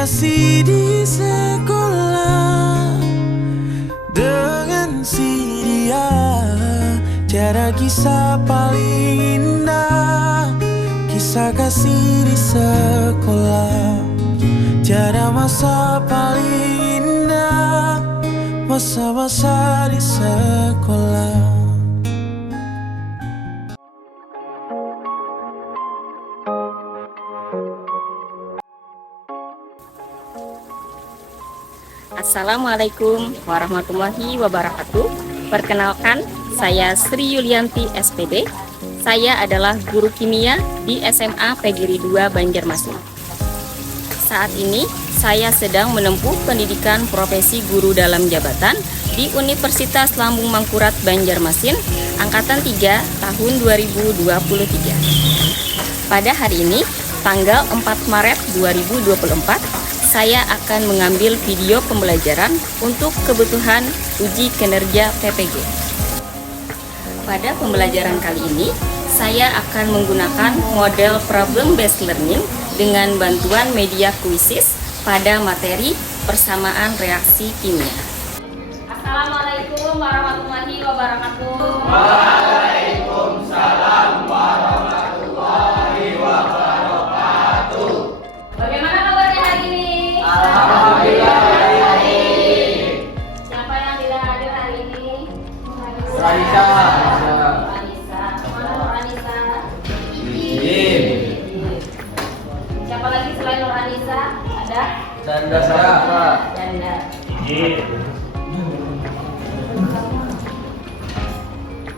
kasih di sekolah dengan si dia. Tiada kisah paling indah, kisah kasih di sekolah. Tiada masa paling indah, masa-masa di sekolah. Assalamualaikum warahmatullahi wabarakatuh. Perkenalkan, saya Sri Yulianti SPD. Saya adalah guru kimia di SMA Pegiri 2 Banjarmasin. Saat ini saya sedang menempuh pendidikan profesi guru dalam jabatan di Universitas Lambung Mangkurat Banjarmasin angkatan 3 tahun 2023. Pada hari ini, tanggal 4 Maret 2024, saya akan mengambil video pembelajaran untuk kebutuhan uji kinerja PPG. Pada pembelajaran kali ini, saya akan menggunakan model problem based learning dengan bantuan media kuisis pada materi persamaan reaksi kimia. Assalamualaikum warahmatullahi wabarakatuh. Waalaikumsalam warahmatullahi wabarakatuh. Bagaimana kabarnya hari ini? Alhamdulillah baik. Siapa yang tidak hadir hari ini? Ranisa. Ranisa. Mana Nur Ranisa? Izin. Siapa lagi selain Nur Ranisa? Ada? Canda Safa. Janda.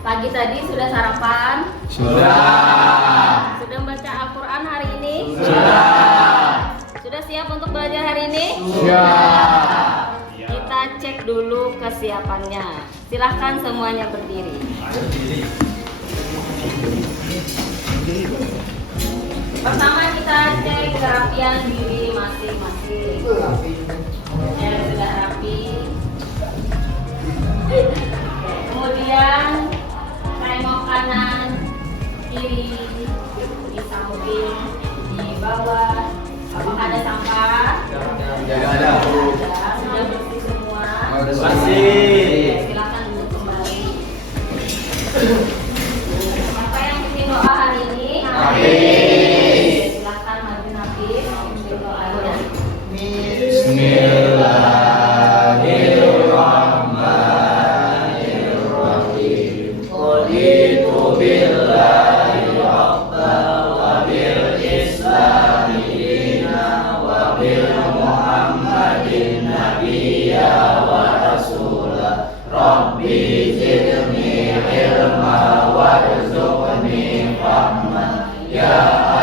Pagi tadi sudah sarapan? Sudah. Sudah membaca Al-Quran hari ini? Sudah. Sudah siap untuk belajar hari ini? Sudah. Kita cek dulu kesiapannya. Silahkan semuanya berdiri. Pertama kita cek kerapian diri masing-masing. Ya, sudah rapi. Kemudian tengok kanan, kiri, di samping, di bawah. Apakah ada sampah? Tidak ada. Sudah bersih semua. Bersih. Silakan duduk kembali. Siapa yang bikin doa hari ini? Hafiz. Silakan maju Hafiz bikin doanya. Bismillahirrahmanirrahim. Qaditu billahi rabbal wa bil islami dina wa bil muhammadin nabiyya wa rasulah. Rabbi zidni ilma warzuqni fahma ya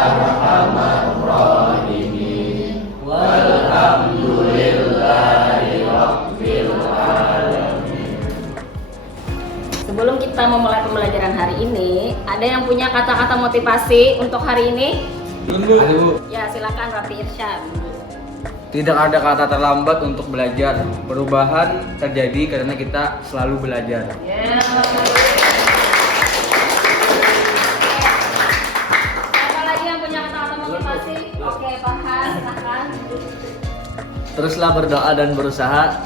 arhamar rahimin. Walhamdulillahi rabbil alamin. Sebelum kita memulai pembelajaran hari ini, ada yang punya kata-kata motivasi untuk hari ini? Ya, silakan Rafi Irsyad. Tidak ada kata terlambat untuk belajar. Perubahan terjadi karena kita selalu belajar. Ya. Siapa lagi yang punya kata-kata motivasi? Oke, Farhan, silakan. Teruslah berdoa dan berusaha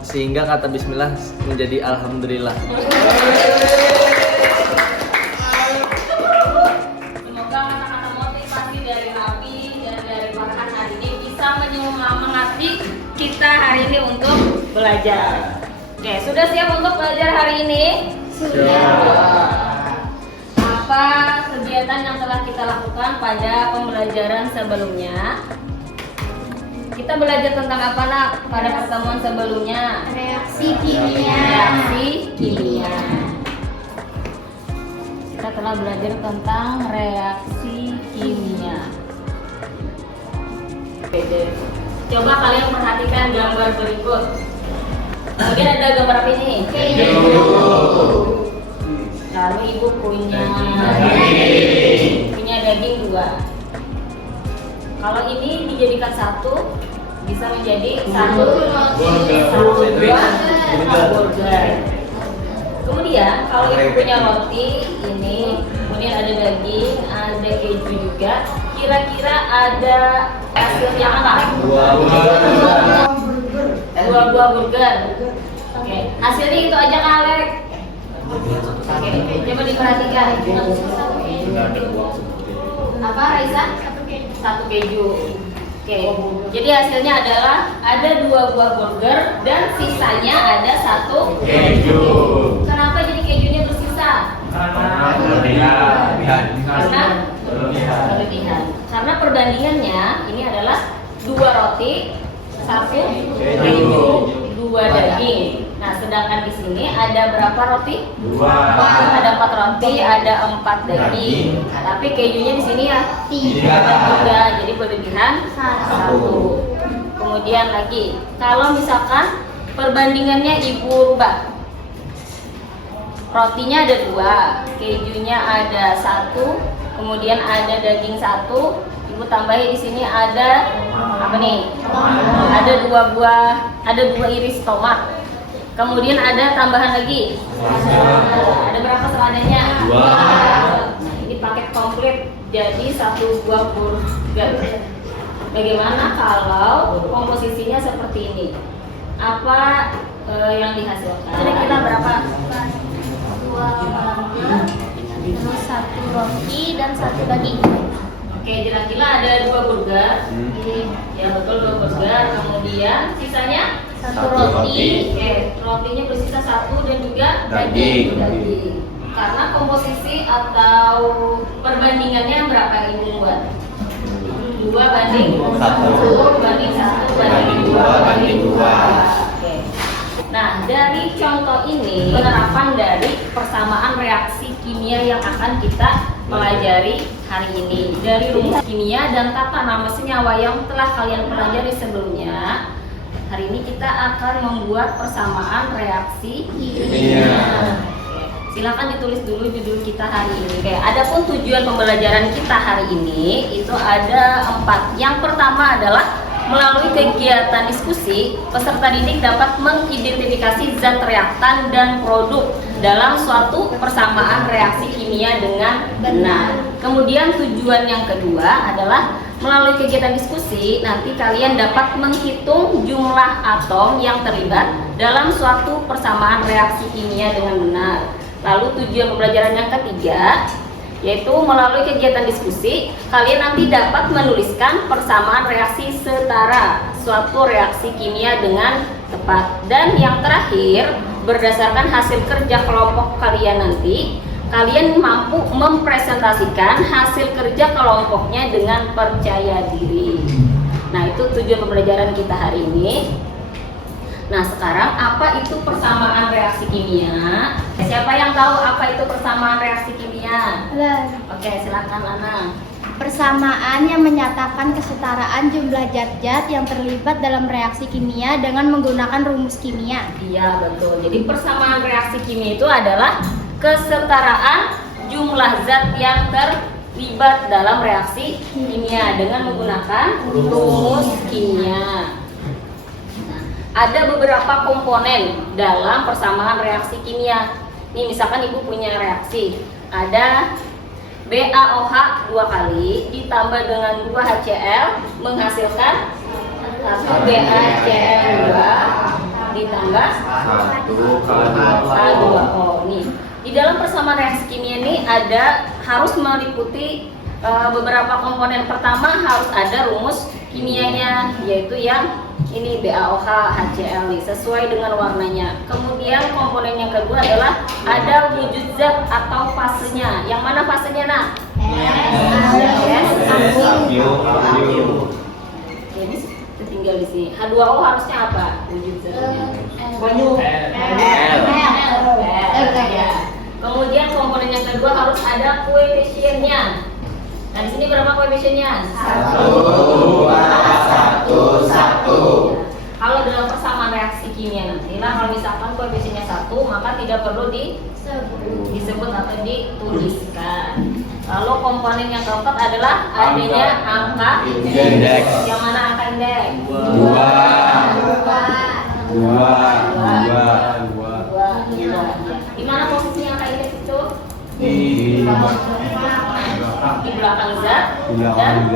sehingga kata bismillah menjadi alhamdulillah. Semoga kata-kata motivasi dari Rafi dan dari Farhan hari ini bisa menyemangati kita hari ini untuk belajar. Oke, sudah siap untuk belajar hari ini? Sudah. Apa kegiatan yang telah kita lakukan pada pembelajaran sebelumnya? Kita belajar tentang apa, Nak? Pada pertemuan sebelumnya? Reaksi kimia. Reaksi kimia. Kita telah belajar tentang reaksi kimia. Coba kalian perhatikan gambar berikut. Kemudian ada gambar apa ini? Lalu ibu punya daging 2. Kalau ini dijadikan satu, bisa menjadi satu burger. Kemudian kalau ibu punya roti ini, kemudian ada daging, ada keju juga. Kira-kira ada hasilnya apa? Dua buah burger. Oke, hasilnya itu aja Kak Alek. Oke, coba diperhatikan. Apa Raisa? Satu keju. Oke, jadi hasilnya adalah ada 2 buah burger dan sisanya ada 1 keju. Kenapa jadi kejunya bersisa? Karena berlebihan. Karena perbandingannya ini adalah 2 roti, 1 keju, 2 daging. Nah, sedangkan di sini ada berapa roti? 2. Ada 4 roti, ada 4 daging. Tapi kejunya di sini ya 3. Jadi berlebihan 1. Kemudian lagi, kalau misalkan perbandingannya Ibu rubah, rotinya ada 2, kejunya ada 1, kemudian ada daging 1. Ibu tambahin di sini ada apa nih? Ada 2 buah, ada 2 iris tomat. Kemudian ada tambahan lagi. Ada berapa seladanya? 2. Nah, ini paket komplit jadi 1 buah burger. Bagaimana kalau komposisinya seperti ini? Apa yang dihasilkan? Kira-kira berapa? 2 burger, terus 1 roti dan 1 daging. Oke, kira-kira ada 2 burger. Ya betul, 2 burger. Kemudian sisanya 1 roti. Oke, rotinya bersisa 1 dan juga Daging. Karena komposisi atau perbandingannya berapa yang Ibu buat? 2 banding 1 banding 1 banding 2 banding 2. Oke. Nah, dari contoh ini penerapan dari persamaan reaksi kimia yang akan kita pelajari hari ini dari rumus kimia dan tata nama senyawa yang telah kalian pelajari sebelumnya. Hari ini kita akan membuat persamaan reaksi kimia. Silakan ditulis dulu judul kita hari ini. Adapun tujuan pembelajaran kita hari ini itu ada 4. Yang pertama adalah melalui kegiatan diskusi, peserta didik dapat mengidentifikasi zat reaktan dan produk dalam suatu persamaan reaksi kimia dengan benar. Kemudian tujuan yang kedua adalah melalui kegiatan diskusi, nanti kalian dapat menghitung jumlah atom yang terlibat dalam suatu persamaan reaksi kimia dengan benar. Lalu tujuan pembelajaran yang ketiga, yaitu melalui kegiatan diskusi, kalian nanti dapat menuliskan persamaan reaksi setara suatu reaksi kimia dengan tepat. Dan yang terakhir, berdasarkan hasil kerja kelompok kalian nanti, kalian mampu mempresentasikan hasil kerja kelompoknya dengan percaya diri. Nah, itu tujuan pembelajaran kita hari ini. Nah, sekarang apa itu persamaan reaksi kimia? Siapa yang tahu apa itu persamaan reaksi kimia? Oke, silakan Lana. Persamaan yang menyatakan kesetaraan jumlah zat-zat yang terlibat dalam reaksi kimia dengan menggunakan rumus kimia. Iya, betul. Jadi persamaan reaksi kimia itu adalah kesetaraan jumlah zat yang terlibat dalam reaksi kimia dengan menggunakan rumus kimia. Ada beberapa komponen dalam persamaan reaksi kimia. Ini misalkan Ibu punya reaksi, ada BaOH 2 kali ditambah dengan 2 HCl menghasilkan 1 BaCl2 ditambah 1 H2O. Nih, di dalam persamaan reaksi kimia ini ada harus meliputi beberapa komponen. Pertama harus ada rumus kimianya, yaitu yang ini BaOH HCl nih, sesuai dengan warnanya. Kemudian komponen yang kedua adalah ada wujud zat atau fasenya. Yang mana fasenya, Nak? Jadi tinggal di sini. H2O harusnya apa? Wujud zatnya. Ya. Kemudian komponen yang kedua harus ada koefisiennya. Nah, di sini berapa koefisiennya? 1, 1. Kalau dalam persamaan reaksi kimia nanti, kalau misalkan koefisiennya 1, maka tidak perlu disebut atau dituliskan. Lalu komponen yang keempat adalah adanya angka indeks. Yang mana angka indeks? 2. Di mana posisinya angka indeks itu? Di belakang zat dan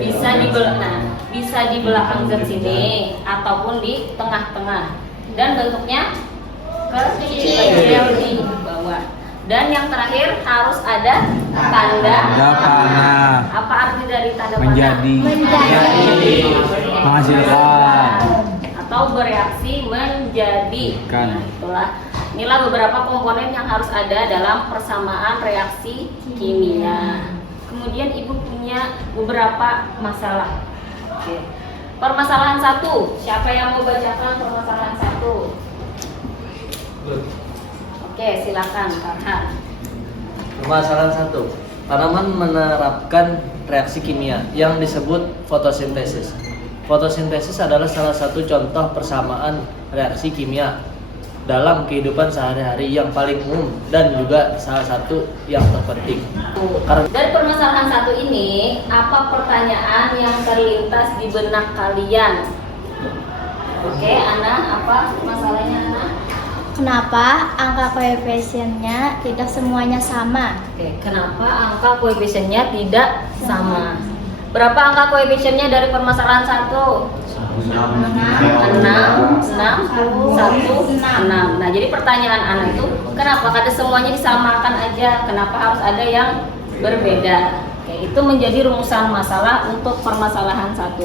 Bisa bisa di belakang zat sini ataupun di tengah-tengah. Dan bentuknya kecil di bawah. Dan yang terakhir harus ada tanda panah. Apa arti dari tanda panah? Menjadi. Menghasilkan. Atau bereaksi menjadi. Kan. Inilah beberapa komponen yang harus ada dalam persamaan reaksi kimia. Kemudian ibu punya beberapa masalah. Oke. Permasalahan 1. Siapa yang mau bacakan permasalahan 1? Oke, silakan Farhan. Permasalahan 1. Tanaman menerapkan reaksi kimia yang disebut fotosintesis. Fotosintesis adalah salah satu contoh persamaan reaksi kimia dalam kehidupan sehari-hari yang paling umum dan juga salah satu yang terpenting. Dari permasalahan 1 ini, apa pertanyaan yang terlintas di benak kalian? Oke, Ana, apa masalahnya Ana? Kenapa angka koefisiennya tidak semuanya sama? Oke, kenapa angka koefisiennya tidak sama? Berapa angka koefisiennya dari permasalahan 1? 6, 1, 6. Nah, jadi pertanyaan Ana itu, kenapa kata semuanya disamakan aja? Kenapa harus ada yang berbeda? Oke, itu menjadi rumusan masalah untuk permasalahan 1.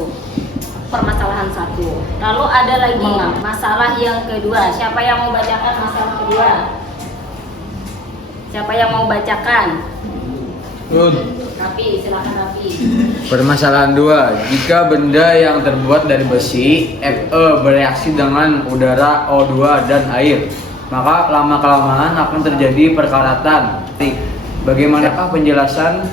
Permasalahan 1. Lalu ada lagi masalah yang kedua. Siapa yang mau bacakan masalah kedua? Siapa yang mau bacakan? Rapi, silakan Rapi. Permasalahan 2. Jika benda yang terbuat dari besi Fe bereaksi dengan udara O2 dan air, maka lama-kelamaan akan terjadi perkaratan. Bagaimanakah penjelasan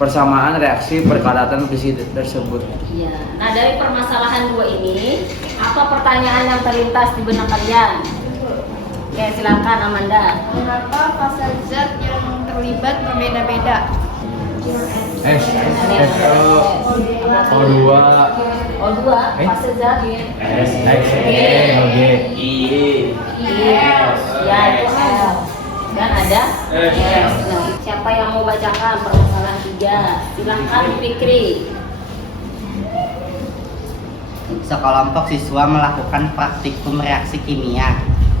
persamaan reaksi perkaratan besi tersebut? Iya. Nah, dari permasalahan 2 ini, apa pertanyaan yang terlintas di benak kalian? Oke, silakan Amanda. Kenapa fase zat yang terlibat berbeda-beda? O2 fase zat. Ya, itu L. Dan ada S. Nah, siapa yang mau bacakan permasalahan 3? Silakan Fikri. Sekelompok siswa melakukan praktikum reaksi kimia.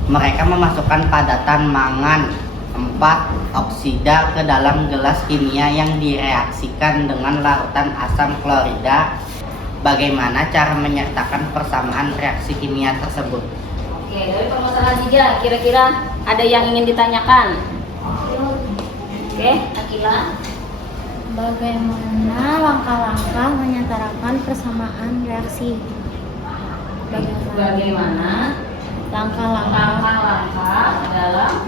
Mereka memasukkan padatan mangan 4 oksida ke dalam gelas kimia yang direaksikan dengan larutan asam klorida. Bagaimana cara menyertakan persamaan reaksi kimia tersebut? Oke, dari permasalahan 3, kira-kira ada yang ingin ditanyakan? Oke, Akila. Bagaimana langkah-langkah menyetarakan persamaan reaksi? Bagaimana langkah-langkah dalam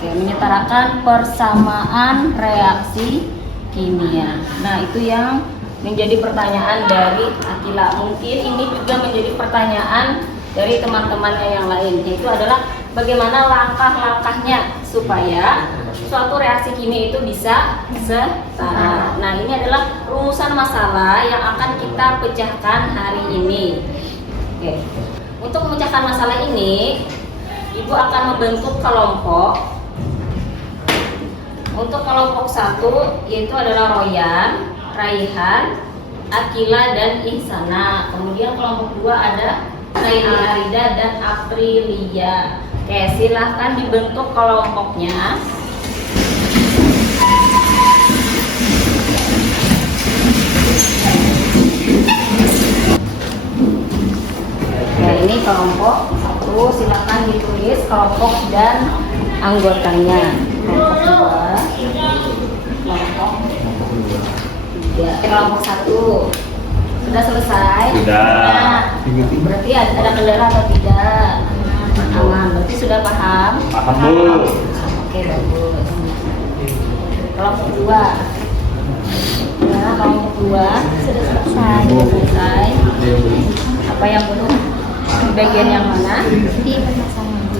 menyetarakan persamaan reaksi kimia. Nah, itu yang menjadi pertanyaan dari Akila. Mungkin ini juga menjadi pertanyaan dari teman-temannya yang lain, yaitu adalah bagaimana langkah-langkahnya supaya suatu reaksi kimia itu bisa setara. Nah, ini adalah rumusan masalah yang akan kita pecahkan hari ini. Oke. Untuk memecahkan masalah ini, Ibu akan membentuk kelompok. Untuk kelompok 1 yaitu adalah Royan, Raihan, Akila, dan Ihsana. Kemudian kelompok 2 ada Naili Arida dan Aprilia. Oke, silahkan dibentuk kelompoknya. Oke, ini kelompok 1. Silahkan ditulis kelompok dan anggotanya. Kelompok 2, kelompok 3, kelompok 1. Sudah selesai? Sudah. Nah, berarti ada kendala atau tidak? Aman. Berarti sudah paham? Paham, Bu. Oke, bagus. Kelompok 2. Nah, kelompok 2 sudah selesai. Apa yang belum? Bagian yang mana? Di permasalahan.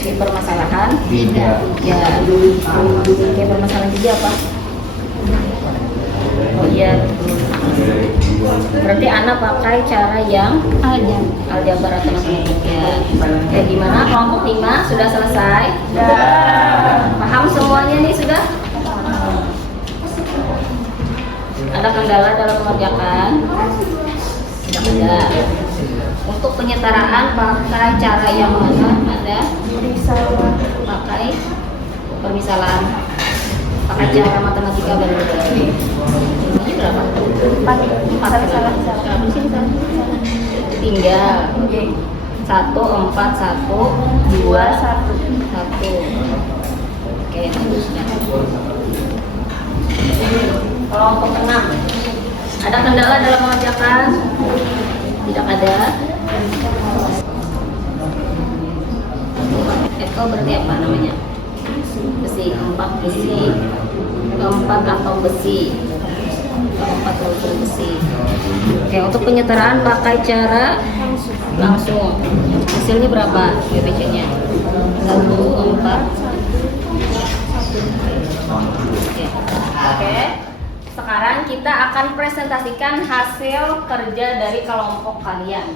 Di permasalahan? Tidak. Ya. Oke, permasalahan 3 apa? Oh iya, betul. Berarti anak pakai cara yang aljabar atau matematika. Kayak gimana? Kelompok 5 sudah selesai? Paham semuanya nih sudah? Ada kendala dalam mengerjakan? Tidak ada. Untuk penyetaraan pakai cara yang mana? Ada? Pakai permisalan. Pakai cara matematika berbeda. Ini berapa? 4 salah. Tinggal 1, 4, 1, 2, 1. Oke, bagusnya. Kelompok 6. Ada kendala dalam mengerjakan? Tidak ada. Eko berarti apa namanya? Besi, 4 besi. Keempat atau besi. Keempat atau besi. Oke, untuk penyetaraan pakai cara langsung. Hasilnya berapa GPC-nya? 1, 4. Oke. Sekarang kita akan presentasikan hasil kerja dari kelompok kalian.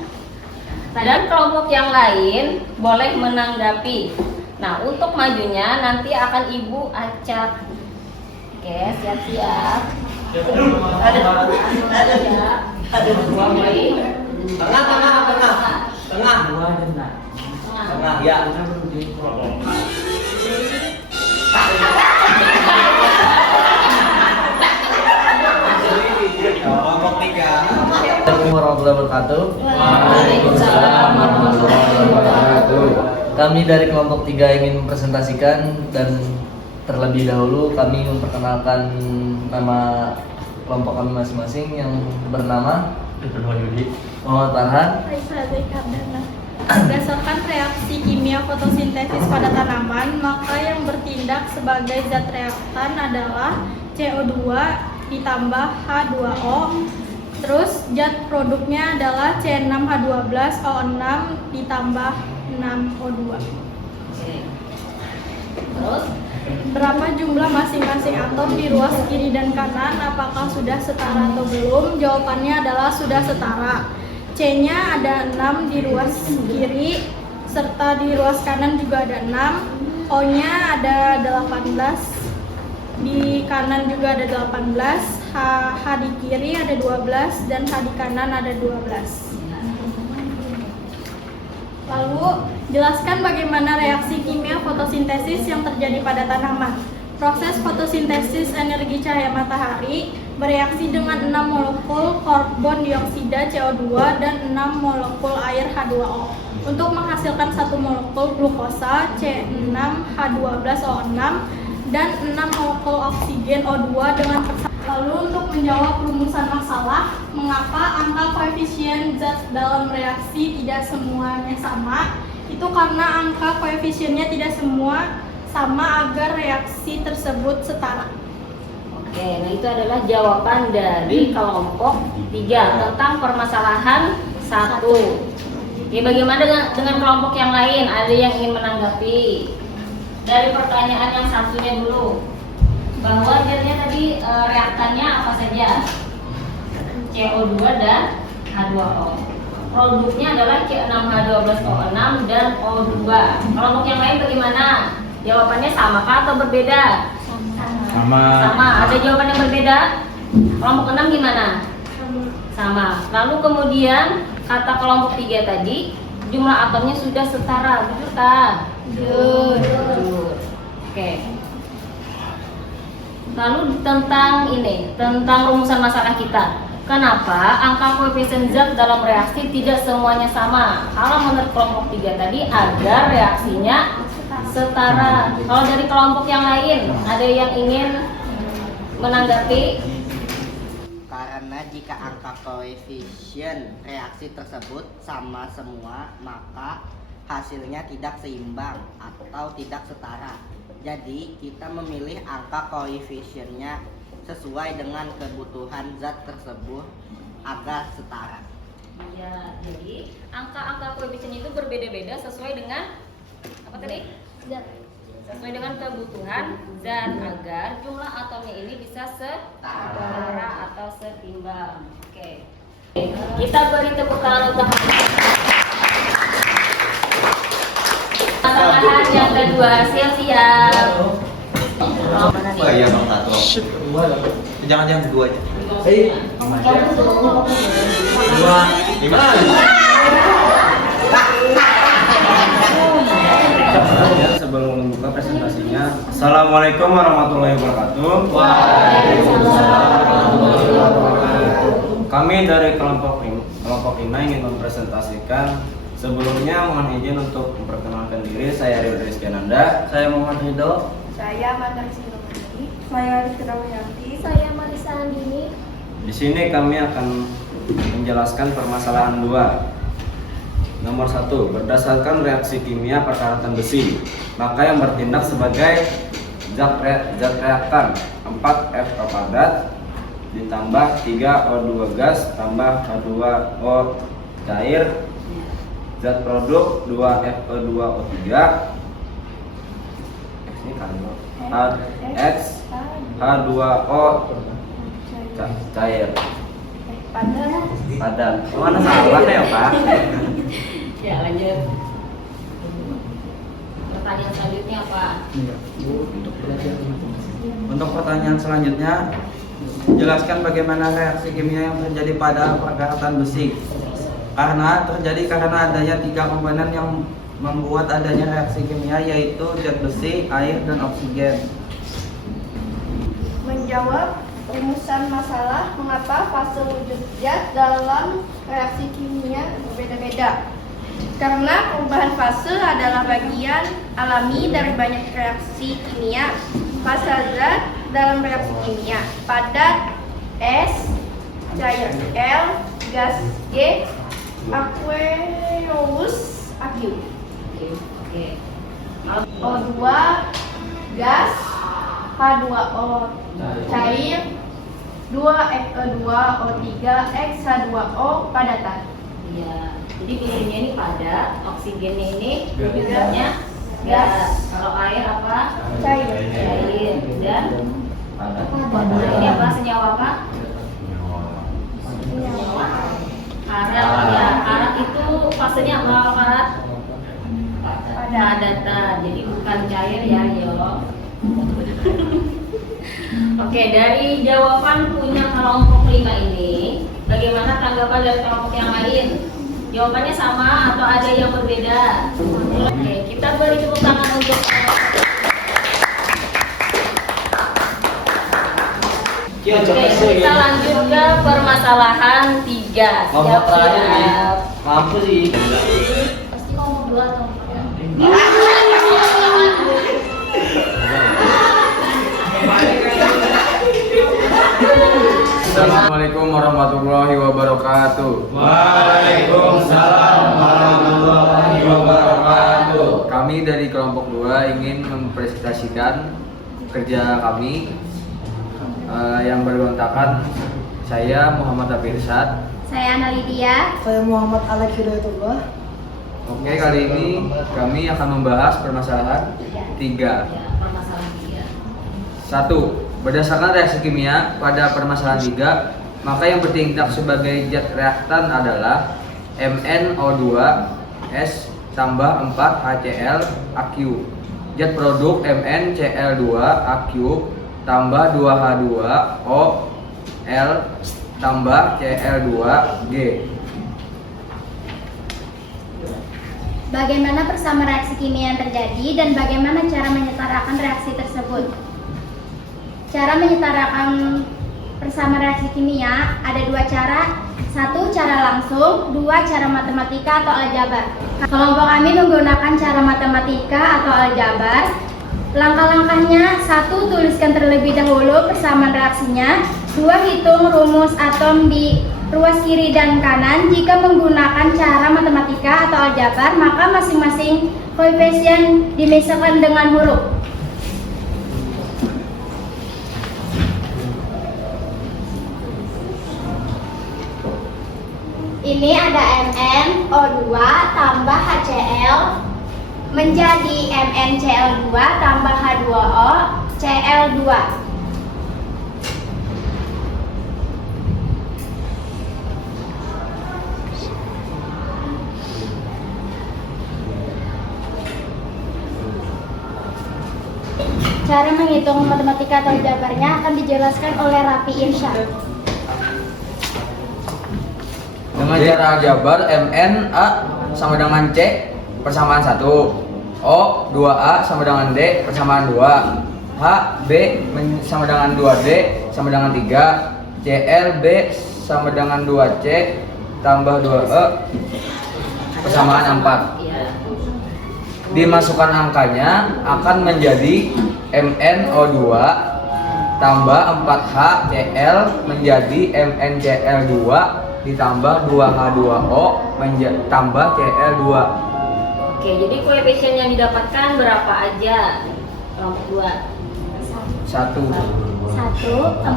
Dan kelompok yang lain boleh menanggapi. Nah, untuk majunya nanti akan Ibu acak. Oke, siap-siap. Tengah ya. Assalamualaikum warahmatullahi wabarakatuh. Waalaikumsalam warahmatullahi wabarakatuh. Kami dari kelompok 3 ingin mempresentasikan dan terlebih dahulu kami memperkenalkan nama kelompok kami masing-masing yang bernama Muhammad Farhan. Berdasarkan reaksi kimia fotosintesis pada tanaman, maka yang bertindak sebagai zat reaktan adalah CO2 ditambah H2O. Terus zat produknya adalah C6H12O6 ditambah 6O2. Terus Berapa jumlah masing-masing atom di ruas kiri dan kanan? Apakah sudah setara atau belum? Jawabannya adalah sudah setara. C-nya ada 6 di ruas kiri, serta di ruas kanan juga ada 6. O-nya ada 18, di kanan juga ada 18. H di kiri ada 12 dan H di kanan ada 12. Lalu, jelaskan bagaimana reaksi kimia fotosintesis yang terjadi pada tanaman. Proses fotosintesis energi cahaya matahari bereaksi dengan 6 molekul karbon dioksida CO2 dan 6 molekul air H2O untuk menghasilkan 1 molekul glukosa C6H12O6 dan 6 molekul oksigen O2 dengan Lalu untuk menjawab rumusan masalah, mengapa angka koefisien zat dalam reaksi tidak semuanya sama? Itu karena angka koefisiennya tidak semua sama agar reaksi tersebut setara. Oke, nah itu adalah jawaban dari kelompok 3 tentang permasalahan 1. Oke, bagaimana dengan kelompok yang lain? Ada yang ingin menanggapi? Dari pertanyaan yang satunya dulu. Bahwa zatnya tadi reaktannya apa saja? CO2 dan H2O. Produknya adalah C6H12O6 dan O2. Kelompok yang lain bagaimana? Jawabannya sama kah atau berbeda? Sama. Ada jawaban yang berbeda? Kelompok 6 gimana? Sama. Lalu kemudian kata kelompok 3 tadi, jumlah atomnya sudah setara, betul kah? Betul. Oke. Lalu tentang rumusan masalah kita. Kenapa angka koefisien zat dalam reaksi tidak semuanya sama? Kalau menurut kelompok 3 tadi agar reaksinya setara. Kalau dari kelompok yang lain, ada yang ingin menanggapi? Karena jika angka koefisien reaksi tersebut sama semua, maka hasilnya tidak seimbang atau tidak setara. Jadi kita memilih angka koefisiennya sesuai dengan kebutuhan zat tersebut agar setara. Iya, jadi angka-angka koefisien itu berbeda-beda sesuai dengan apa tadi? Sesuai dengan kebutuhan zat agar jumlah atomnya ini bisa setara atau setimbang. Oke. Kita beri tepuk tangan untuk pasangan yang kedua. Siap-siap. Oh iya Bang Tato. Jangan dua aja. Dua. Gimana? Sebelum membuka presentasinya, Assalamualaikum warahmatullahi wabarakatuh. Kami dari kelompok 5 ingin mempresentasikan. Sebelumnya mohon izin untuk memperkenalkan diri. Saya Rio Rizkyananda. Saya Muhammad Ridho. Saya Mandar Sindomani. Saya Rizky Ramayati. Saya Marisa Andini. Di sini kami akan menjelaskan permasalahan 2. Nomor 1, berdasarkan reaksi kimia perkaratan besi, maka yang bertindak sebagai zat reaktan 4F padat ditambah 3O2 gas tambah H2O cair, zat produk 2FE2O3 ini kan X H2O cair padat. Mana salah ya Pak? Ya, lanjut. Pertanyaan selanjutnya apa? Untuk pertanyaan selanjutnya, jelaskan bagaimana reaksi kimia yang terjadi pada perkaratan besi. Karena adanya 3 komponen yang membuat adanya reaksi kimia, yaitu zat besi, air, dan oksigen. Menjawab rumusan masalah mengapa fase wujud zat dalam reaksi kimia berbeda-beda. Karena perubahan fase adalah bagian alami dari banyak reaksi kimia. Fase zat dalam reaksi kimia: padat S, cair L, gas G, aqueous aqu. Oke. O2 gas, H2O cair, 2Fe2O3 X H2O padatan. Iya. Jadi besinya ini padat, oksigennya ini wujudnya gas. Kalau air apa? Cair. Cair. Dan ini apa? Senyawa apa? Senyawa karat. Ya, karat itu fasenya apa? Karat padatan. Jadi bukan cair ya, yo. Oke, dari jawaban punya kelompok 5 ini, bagaimana tanggapan dari kelompok yang lain? Jawabannya sama atau ada yang berbeda? Oke, kita beri tepuk tangan untuk Oke, kita lanjut ke permasalahan 3. Ngomong terakhir nih. Siap-siap. Mampu sih. Pasti ngomong 2 atau 4. Assalamualaikum warahmatullahi wabarakatuh. Waalaikumsalam warahmatullahi wabarakatuh. Kami dari kelompok 2 ingin mempresentasikan kerja kami yang berontakan. Saya Muhammad Afirsad. Saya Ana Lydia. Saya Muhammad Alex Hidayatullah. Oke, kali ini kami akan membahas permasalahan 3. Ya, permasalahan 3. 1. Berdasarkan reaksi kimia pada permasalahan 3, maka yang bertindak sebagai zat reaktan adalah MnO2S tambah 4 HCl Aq. Zat produk MnCl2 Aq tambah 2H2O L tambah Cl2G. Bagaimana persamaan reaksi kimia yang terjadi dan bagaimana cara menyetarakan reaksi tersebut? Cara menyetarakan persamaan reaksi kimia ada 2 cara. 1 cara langsung, 2 cara matematika atau aljabar. Kelompok kami menggunakan cara matematika atau aljabar. Langkah-langkahnya: 1. Tuliskan terlebih dahulu persamaan reaksinya. 2. Hitung rumus atom di ruas kiri dan kanan. Jika menggunakan cara matematika atau aljabar, maka masing-masing koefisien dimisalkan dengan huruf. Ini ada MnO2 tambah HCl menjadi MnCl2 tambah H2O Cl2. Cara menghitung matematika atau jabarnya akan dijelaskan oleh Rafi Irsyad. Dengan cara jabar MN A sama dengan C persamaan 1, O 2A sama dengan D persamaan 2, H B sama dengan 2D sama dengan 3, CL B sama dengan 2C tambah 2E persamaan 4. Dimasukkan angkanya akan menjadi MnO2 tambah 4H Cl menjadi MnCl2 ditambah 2H2O tambah Cl2. Oke, jadi koefisien yang didapatkan berapa aja? Kelompok 2. 1 1, 4,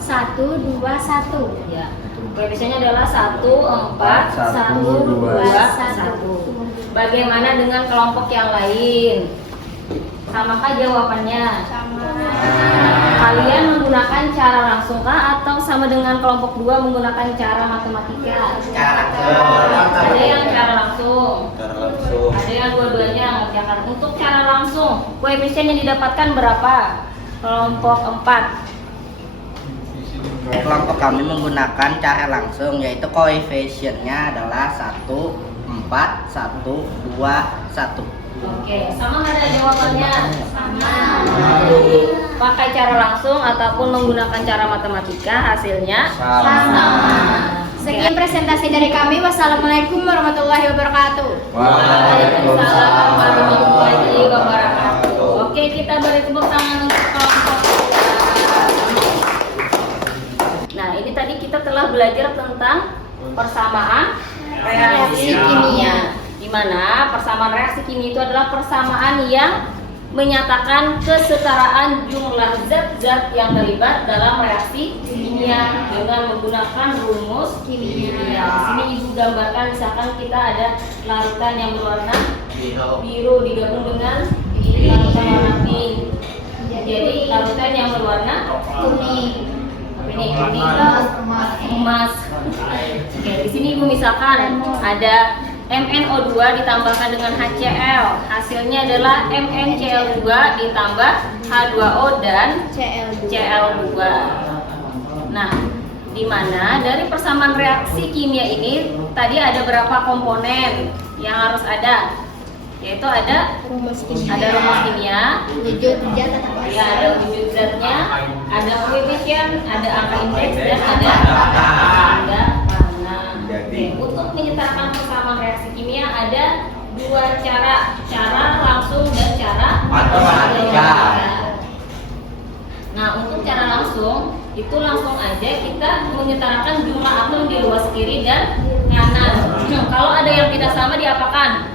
1, 2, 1. Ya. Koefisiennya adalah 1, 4, 1, 2, 1. Bagaimana dengan kelompok yang lain? Samakah jawabannya? Sama. Kalian menggunakan cara langsung kah atau sama dengan kelompok 2 menggunakan cara matematika? Ada yang cara langsung. Ada yang dua-duanya mengerjakan. Untuk cara langsung, koefisien yang didapatkan berapa? Kelompok 4. Kelompok kami menggunakan cara langsung, yaitu koefisiennya adalah 1, 4, 1, 2, 1. Oke, sama nggak ada jawabannya? Sama. Jadi pakai cara langsung ataupun menggunakan cara matematika hasilnya Sama. Sekian presentasi dari kami. Wassalamualaikum warahmatullahi wabarakatuh. Waalaikumsalam warahmatullahi wabarakatuh. Oke, kita beri tepuk tangan untuk kelompok 2. Nah, ini tadi kita telah belajar tentang persamaan reaksi kimia. Di mana persamaan reaksi kimia itu adalah persamaan yang menyatakan kesetaraan jumlah zat-zat yang terlibat dalam reaksi kimia dengan menggunakan rumus kimia. Di sini Ibu gambarkan, misalkan kita ada larutan yang berwarna biru digabung dengan larutan warna pink. Jadi larutan yang berwarna kuning. Ini emas. Oke, di sini Ibu misalkan ada MnO2 ditambahkan dengan HCl. Hasilnya adalah MnCl2 ditambah H2O dan Cl2. Nah, di mana dari persamaan reaksi kimia ini tadi ada berapa komponen yang harus ada? Yaitu ada rumus kimia, Wujud zat atau ya ada wujud zatnya, ada koefisien, ada angka indeks dan ada warna. Untuk menyetarakan persamaan reaksi kimia ada dua cara langsung dan cara matematika. Nah, untuk cara langsung itu langsung aja kita menyetarakan jumlah atom di ruas kiri dan kanan. Kalau ada yang tidak sama diapakan?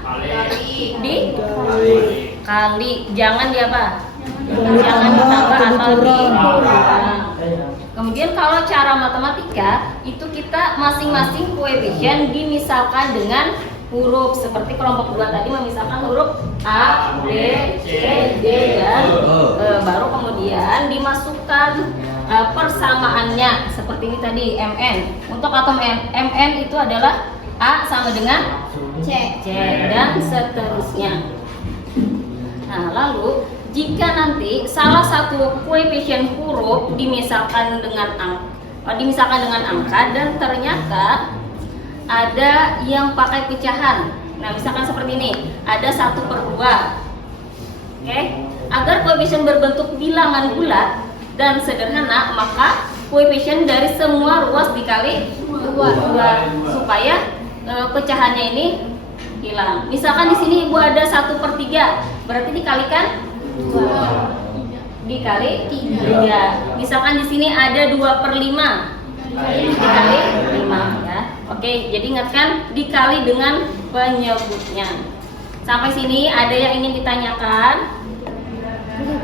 Dikali. Jangan jangan ditambah atau dikurang. Kemudian kalau cara matematika itu kita masing-masing koefisien dimisalkan dengan huruf seperti kelompok 2 tadi memisalkan huruf A, B, C, D dan E. Baru kemudian dimasukkan persamaannya seperti ini tadi Mn. Untuk atom Mn itu adalah A sama dengan C dan seterusnya. Nah, lalu jika nanti salah satu koefisien huruf dimisalkan dengan angka dan ternyata ada yang pakai pecahan. Nah, misalkan seperti ini, ada 1/2. Oke, agar koefisien berbentuk bilangan bulat dan sederhana, maka koefisien dari semua ruas dikali 2 supaya pecahannya ini hilang. Misalkan di sini Ibu ada 1/3, berarti dikalikan 2 dikali 3. Misalkan di sini ada 2/5 dikali 5 ya. Oke, jadi ingatkan dikali dengan penyebutnya. Sampai sini ada yang ingin ditanyakan?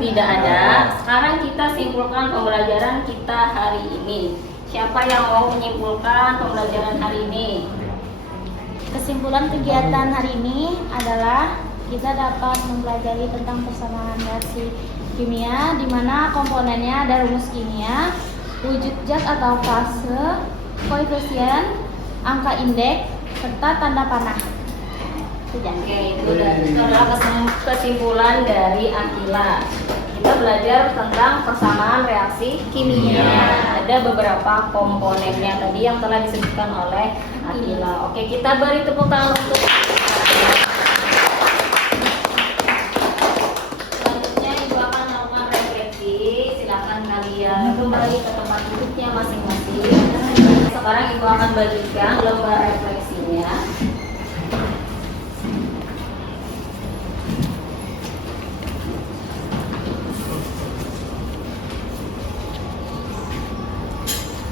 Tidak ada. Sekarang kita simpulkan pembelajaran kita hari ini. Siapa yang mau menyimpulkan pembelajaran hari ini? Kesimpulan kegiatan hari ini adalah kita dapat mempelajari tentang persamaan reaksi kimia di mana komponennya ada rumus kimia, wujud zat atau fase, koefisien, angka indeks, serta tanda panah. Oke, itu adalah kesimpulan dari Akila. Kita belajar tentang persamaan reaksi kimia. Ada beberapa komponennya tadi yang telah disebutkan oleh Akila. Oke, kita beri tepuk tangan untuk selanjutnya Ibu akan melakukan refleksi. Silakan kalian kembali ke tempat duduknya masing-masing. Sekarang Ibu akan bagikan lembar refleksinya.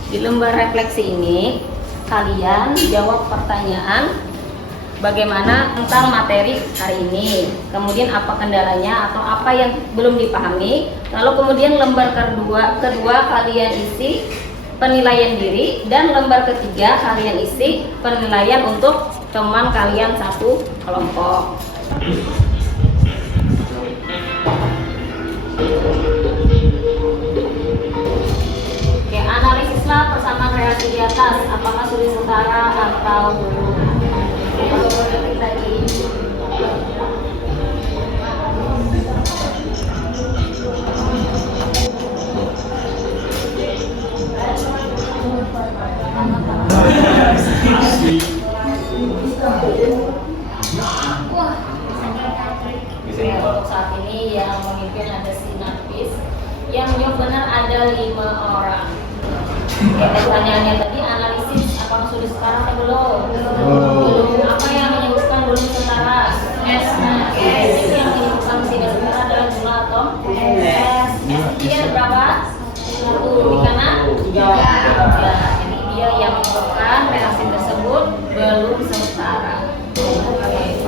Di lembar refleksi ini, kalian jawab pertanyaan bagaimana tentang materi hari ini, kemudian apa kendalanya atau apa yang belum dipahami. Lalu kemudian lembar kedua kalian isi penilaian diri, dan lembar ketiga kalian isi penilaian untuk teman kalian satu kelompok. Oke, analisislah persamaan reaksi di atas, apakah sudah setara atau belum. Oke, beberapa detik lagi. Oke, untuk saat ini yang memimpin ada Sinapis, yang jawab benar ada 5 orang. Oke, pertanyaannya tadi analisis apakah sudah setara atau belum? Belum. Apa yang menyebutkan belum setara? S. Oke, jadi yang menyebutkan tidak setara adalah jumlah atom S. Dia ada berapa? 1 di kanan? 3. Jadi dia yang menyebutkan reaksi tersebut belum setara. Oke.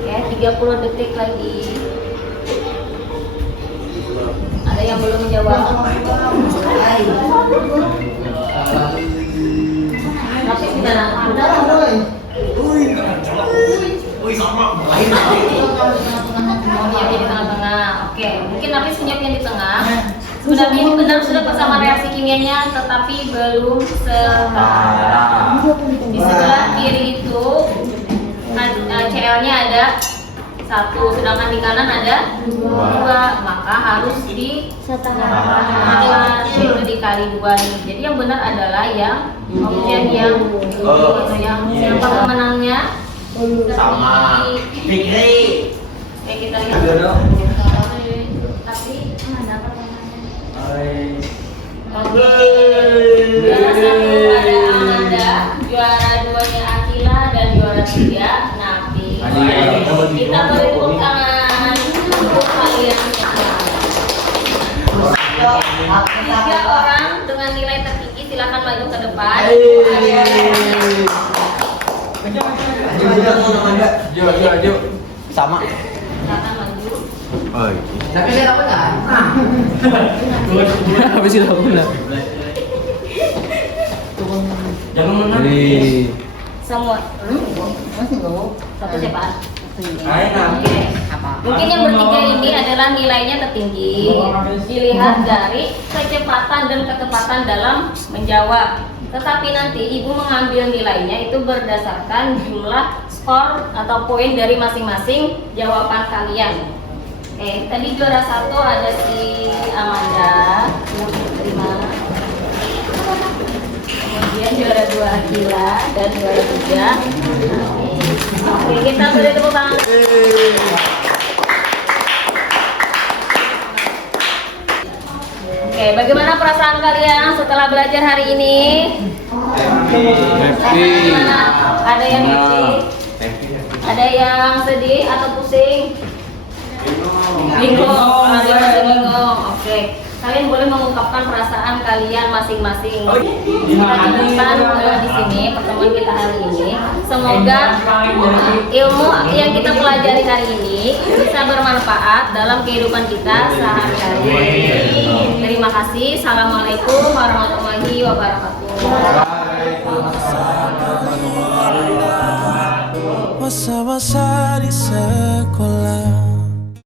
Oke, 30 detik lagi. Ada yang belum menjawab? Tapi sudah mau diambil di tengah-tengah. Oke, mungkin Nafis menyiapkan di tengah. Sebenarnya ini benar sudah persamaan reaksi kimianya, tetapi belum setara. Di sebelah kiri itu Cl-nya ada 1, sedangkan di kanan ada 2, maka harus disetarakan, itu dikali 2 nih. Jadi yang benar adalah yang option yang pemenangnya sama Fikri. Oke, kita lihat. Tapi ada pertanyaannya. Juara 1 ada Amanda, juara 2-nya Akila, dan juara 3 Nafi. Kita beri tepuk tangan untuk kalian semua. 3 orang dengan nilai tertinggi silakan maju ke depan. Ayo. Sama. Silakan maju. Tapi saya dapat nggak? Habis itu aku benar. Jangan menang. Semua. Satu siapa? Oke. Mungkin yang bertiga ini adalah nilainya tertinggi. Dilihat dari kecepatan dan ketepatan dalam menjawab. Tetapi nanti ibu mengambil nilainya itu berdasarkan jumlah skor atau poin dari masing-masing jawaban kalian. Oke, tadi juara 1 ada si Amanda, terima. Kemudian juara 2 Akila dan juara 3 Oke, kita beri tepuk tangan. Oke, bagaimana perasaan kalian setelah belajar hari ini? Bagaimana? Ada yang happy? Ada yang sedih atau pusing? Bingung. Ada yang masih bingung. Oke. Kalian boleh mengungkapkan perasaan kalian masing-masing. Kita tunjukkan di sini pertemuan kita hari ini. Semoga ilmu yang kita pelajari hari ini bisa bermanfaat dalam kehidupan kita sehari-hari. Terima kasih. Assalamualaikum warahmatullahi wabarakatuh. Masa-masa di sekolah